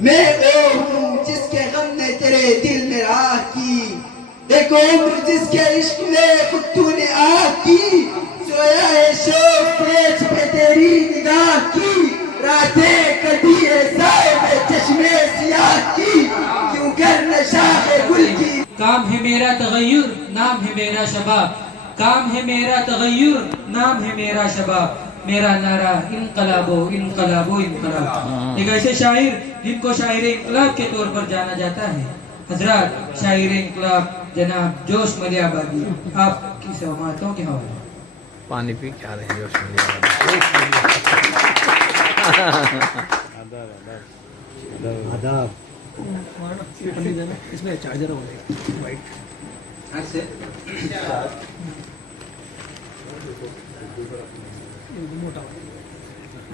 میں وہ ہوں جس کے غم نے تیرے دل میں راہ کی، ایک عمر جس کے عشق میں خود تو نے آہ کی، سویا ہے شوق پیچ پہ تیری نگاہ کی، راتیں کٹی ہے سائے میں چشمے سیاہ کی، کیوں کر نشہ ہے گل کی۔ کام ہے میرا تغیر، نام ہے میرا شباب، کام ہے میرا تغیر، نام ہے میرا شباب، میرا نعرہ انقلاب و انقلاب و انقلاب۔ ایک ایسے شاعر جن کو شاعر انقلاب کے طور پر جانا جاتا ہے، حضرات شاعر انقلاب جناب جوش ملیح آبادی، آپ کی سماعتوں کے حوالے۔ پانی پی کے آ رہے ہیں جوش ملیح آداب۔ اس میں چارجر ہو گئے وائٹ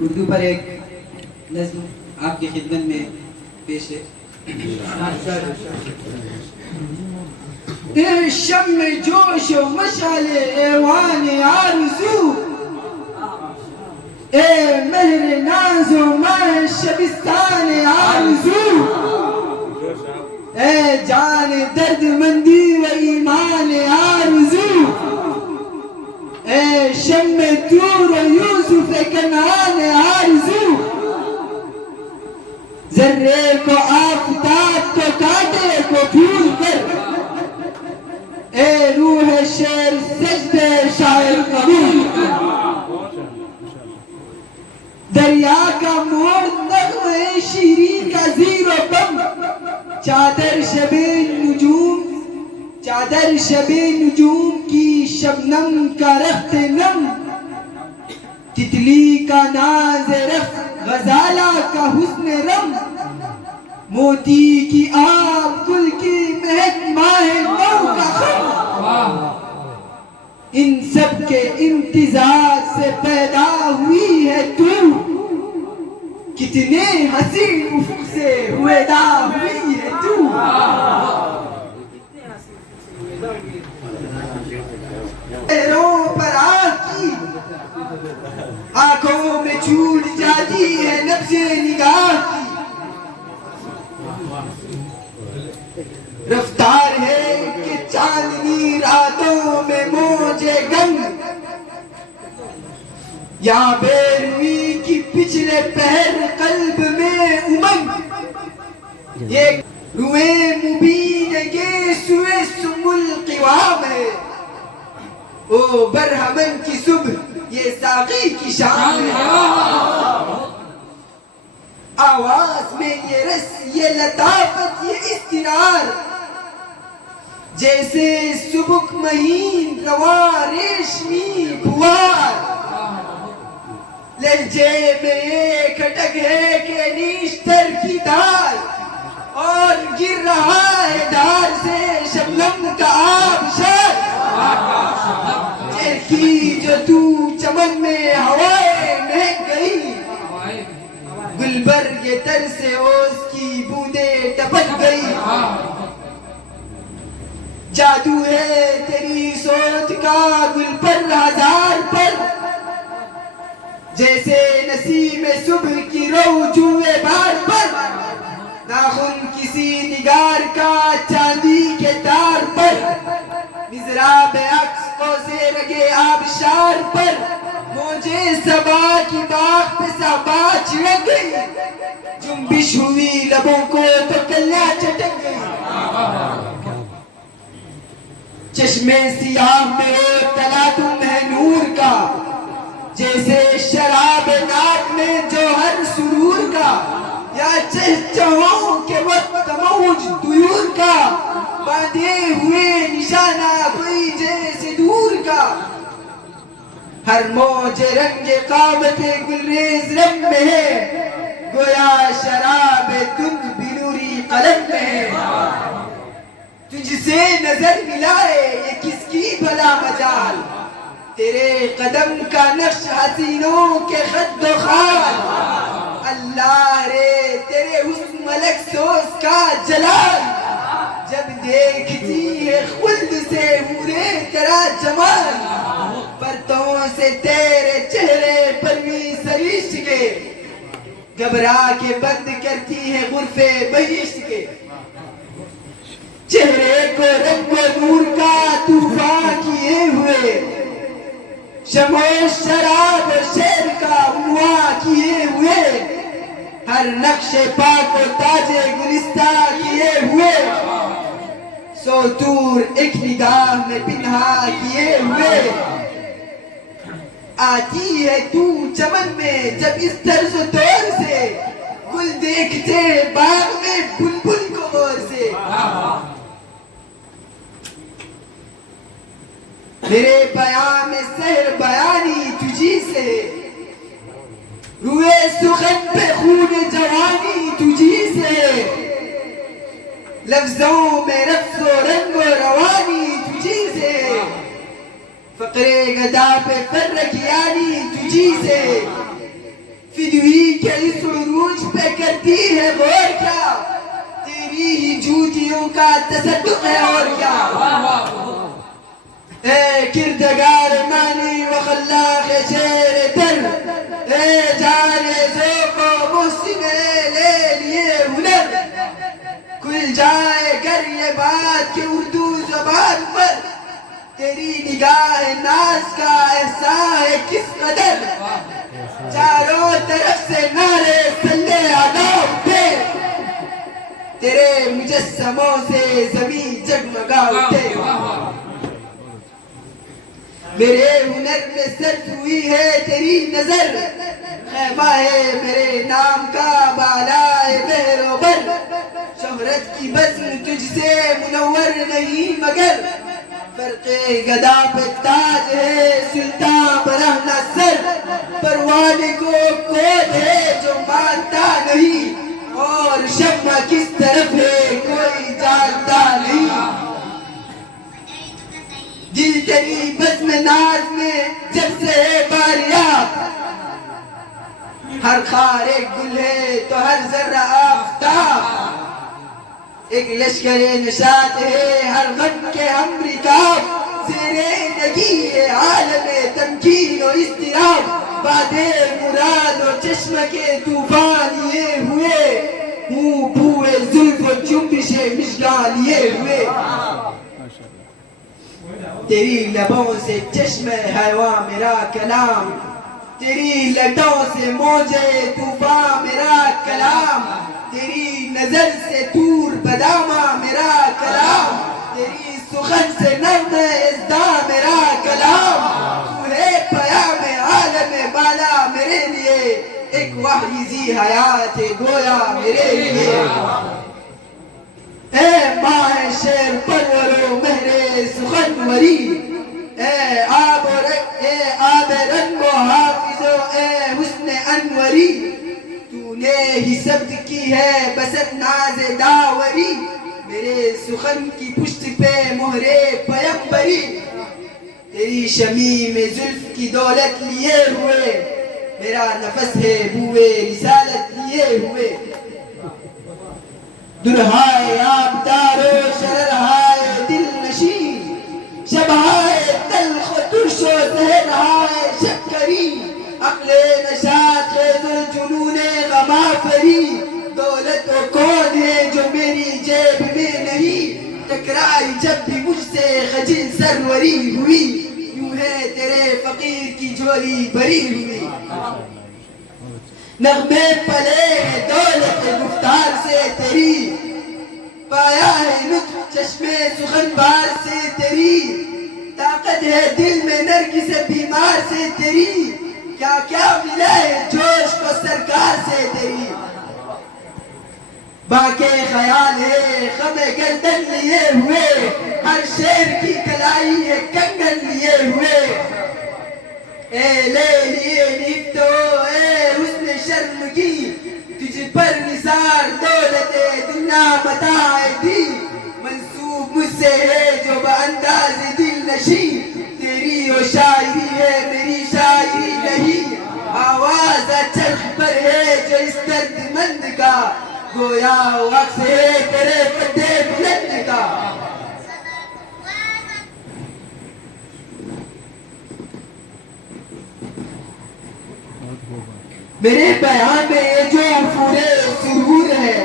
اردو پر ایک نظم آپ کی خدمت میں پیش ہے۔ اے شم جوش و مشعل ایوان آرزو، اے مہر ناز و ماہ شبستان آرزو، اے جان درد مندی و ایمان آرزو، اے شم طور و یوسف کنعان آرزو، ذرے کو آفتاب کو کاٹے کو پھول کر، اے روح شعر سجدے شاعر قبول کر، دریا کا موڑ نغمہ شیرین کا زیر و بم، چادر شب نجوم، چادر شب نجوم کی شبنم کا رخت نم، تتلی کا ناز رخ غزالہ کا حسن رم، موتی کی آب گل کی مہک ماہ نو کا خم، ان سب کے امتزاج سے پیدا ہوئی ہے تو، کتنے حسین افق سے ہویدا ہوئی ہے تو، پیروں پر آتی آنکھوں میں چھوٹ جاتی ہے نبض نگاہ کی، رفتار ہے کہ چاندنی راتوں میں موجے غم، یا بے روی کی پچھلے پہر قلب میں امنگ، یہ روئے مبین کے سوئے سم القوام ہے، او برہمن کی صبح یہ ساقی کی شام ہے، آواز میں یہ رس یہ لطافت یہ استرار، جیسے سبک مہین رواں ریشمی پھوار، لہجے میں ایک کھٹک ہے کہ نیشتر کی دار، اور گر رہا ہے دار سے شبنم کا آبشار، چہکی جو تو چمن میں ہوائیں مہک گئی، گلبرگ تر سے اوس کی بوندیں ٹپک گئی، جادو ہے تیری سوچ کا گل پر ہزار پر، جیسے نسیم صبح کی رو جوئے بار پر، ناخن کسی نگار کا چاندی کے تار پر، مضراب عکس کو سے رگے آبشار پر، موجے صبا کی باغ پہ صحبا چھڑک گئی، جنبش ہوئی لبوں کو تو کلیاں چٹک گئی، چشمے سیاہ میں وہ تلاطم ہے نور کا، جیسے شراب ناب میں جوہر سرور کا، یا چہچہوں کے وقت موج طیور کا، باندھے ہوئے نشانہ کوئی جیسے دور کا، ہر موج رنگ قامت گلریز رنگ میں ہے، گویا شراب تند بنوری قلم میں ہے، تجھ سے نظر ملائے یہ کس کی بھلا مجال، تیرے قدم کا نقش حسینوں کے خد و خال، اللہ رے تیرے حسن ملک سوز کا جلال، جب دیکھتی ہے خلد سے حورے تیرا جمال، پرتوں سے تیرے چہرے پر بھی سرشت کے، گھبرا کے بند کرتی ہے غرفے بہشت کے، چہرے کو رنگ و نور کا طوفان کیے ہوئے، شمع و شراب و شعر کا عنواں کیے ہوئے، ہر نقش پاک و تاج گلستہ کیے ہوئے، سوتور ایک نگاہ میں پنہا کیے ہوئے، آتی ہے تو چمن میں جب اس طرز و طور سے، گل دیکھتے باغ میں بلبل کو غور سے، میرے بیان میں سحر بیانی تجھی سے، روئے سخن پہ خون جوانی تجھی سے، لفظوں میں رقص و رنگ و روانی تجھی سے، فقرے گدا پہ فرق یعنی تجھی سے، فدوی کے اس عروج پہ کرتی ہے غور کیا، تیری ہی جوتیوں کا تصدق ہے اور کیا، اے کردگار مانی و خلاق شیر در، اے جان ذوق و محسن لے لیے ہنر، کھل جائے گر یہ بات کہ اردو زبان پر تیری نگاہ ناز کا احسان ہے کس قدر، چاروں طرف سے نعرے صلی اللہ اٹھے، تیرے مجسموں سے زمین جگمگا اٹھے، میرے ہنر میں صرف ہوئی ہے تیری نظر، خیمہ ہے میرے نام کا بالائے بحر و بر، شہرت کی بزم تجھ سے منور نہیں مگر، فرق گدا پہ تاج ہے سلطان برہنہ سر، پروانے کو کود ہے جو مانتا نہیں، اور شمع کس طرف ہے کوئی جانتا نہیں، دل تری بزم ناز میں جب سے ہے باریاب، ہر خار ایک گل ہے تو ہر ذرہ آفتاب، ایک لشکر نشاط ہے ہر غم کے امریکہ، زیر نگی ہے عالم تمکین و اضطراب، بادے مراد و چشم کے طوفان لیے ہوئے، ہوں بوئے زلف و جنبش مشگاں لیے ہوئے، تیری لبوں سے چشم حیواں میرا کلام، تیری لٹوں سے موجے طوفان میرا کلام، تیری نظر سے طور بدامہ میرا کلام، تیری سخن سے نرم ازدا میرا کلام، تو ہے پیام عالم بالا میرے لیے، ایک وحی ذی حیات گویا میرے لیے، اے ماہ شیر پرور و مہر سخنوری، اے آب رنگ و حافظ و اے حسن انوری، تو نے ہی ثبت کی ہے بسط ناز داوری، میرے سخن کی پشت پہ مہرے پیمبری، تیری شمیم زلف کی دولت لیے ہوئے، میرا نفس ہے بوئے رسالت لیے ہوئے، درہائے آبدار و شررہائے دل نشین، شبہائے تلخ و ترش و زہرہائے شکری، عقل نشاط خیز و جنون غمافری، دولت و کون ہے جو میری جیب میں نہیں، ٹکرائی جب بھی مجھ سے خجل سروری ہوئی، یوں ہے تیرے فقیر کی جولی بھری ہوئی، نغمے پلے ہیں دولت گفتار سے تیری، پایا ہے لطف چشمے سخن بار سے تیری، طاقت ہے دل میں نرگس بیمار سے تیری، کیا کیا ملا ہے جوش کو سرکار سے تیری، باقی خیال ہے خم گردن لیے ہوئے، ہر شیر کی کلائی ہے کنگن لیے ہوئے، اے لے لیے نیفتو اے حسن شرمگی، تجھ پر نثار دولت دنیا متاع دی، منسوب مجھ سے ہے جو بانداز دل نشی، تیری وہ شاعری ہے میری شاعری نہیں، آواز چرخ پر ہے جو اس درد مند کا، گویا وقت ہے تیرے پتے بلند کا، میرے بیان میں یہ جو پورے سرور ہے،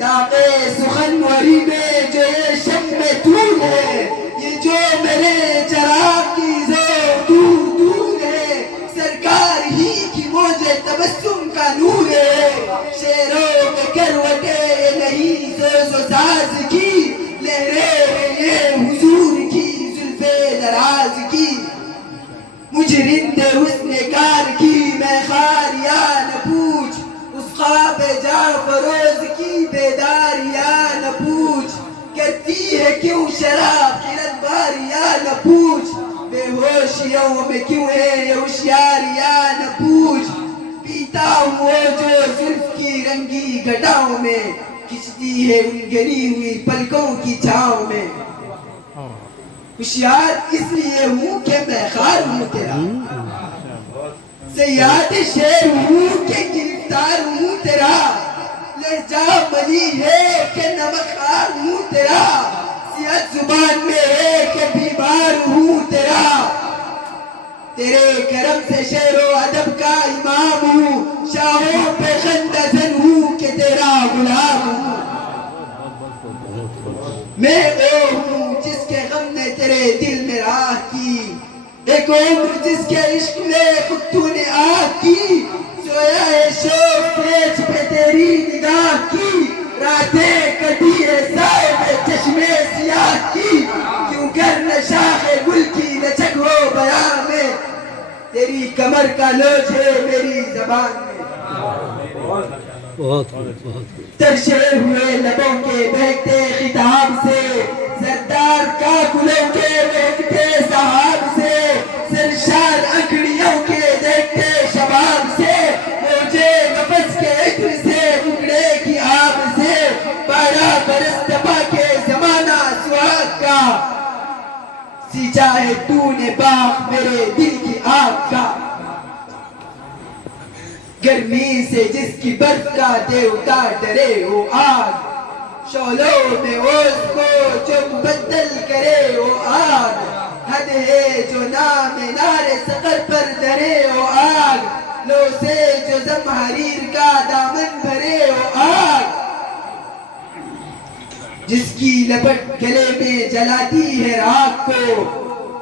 تاکہ سخنوری میں جو یہ شم طول ہے، یہ جو میرے چراغ کی زور دور دور ہے، سرکار ہی کی موج تبسم کا نور ہے، شعروں میں کروٹیں نہیں سوز و ساز کی، لہریں یہ حضور کی زلف دراز کی، مجھ رند حسن کار کی میں خار یا نہ پوچھ، اس خواب جا فروز کی بیدار یا نہ پوچھ، کرتی ہے کیوں شراب کی رت بار یا نہ پوچھ، بے ہوشیوں میں کیوں ہے یہ ہوشیار یا نہ پوچھ، پیتا ہوں وہ جو زلف کی رنگی گھٹاؤں میں، کھچتی ہے ان گری ہوئی پلکوں کی چھاؤں میں، ہوشیار اس لیے ہوں کہ میں خار ہوں تیرا، سیاد شیر ہوں کہ گرفتار ہوں تیرا، لہجہ ملی ہے کہ نمک خار ہوں تیرا، صحت زبان میں ہے کہ بیمار ہوں تیرا، تیرے کرم سے شعر و ادب کا امام ہوں، شاہوں پہ خندہ زن ہوں کہ تیرا غلام ہوں، میں وہ ہوں جس کے غم نے تیرے دل میں راہ کی، ایک عمر جس کے عشق میں خود تو نے آہ کی، سویا ہے شوق پیچ پہ تیری نگاہ کی، راتیں کٹی ہے سائے میں چشمے سیاہ کی، کیوں کر نہ شاخ گل کی لچک ہو بیان میں، تیری کمر کا لوچ ہے میری زبان میں، ترشے ہوئے لبوں کے بہکتے خطاب سے، سردار کا گلوں کے بہکتے صحاب سے، سرشار انگڑیوں کے دیکھتے شباب سے، موجے نفس کے عطر سے ٹکڑے کی آب سے، 12 برس تپا کے زمانہ سہاگ کا، سینچا ہے تو نے باغ میرے دل کی آگ کا، گرمی سے جس کی برف کا دیوتا ڈرے وہ آگ، شعلوں میں اوز کو جو مبدل کرے وہ آگ، حد ہے جو نام نار سقر پر دھرے وہ آگ، لو سے جو زمحریر کا دامن بھرے وہ آگ، جس کی لپٹ گلے میں جلاتی ہے راگ کو،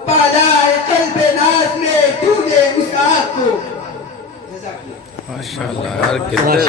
پالا ہے قلب ناز میں تو نے اس آگ کو۔ ماشاءاللہ یار کتنے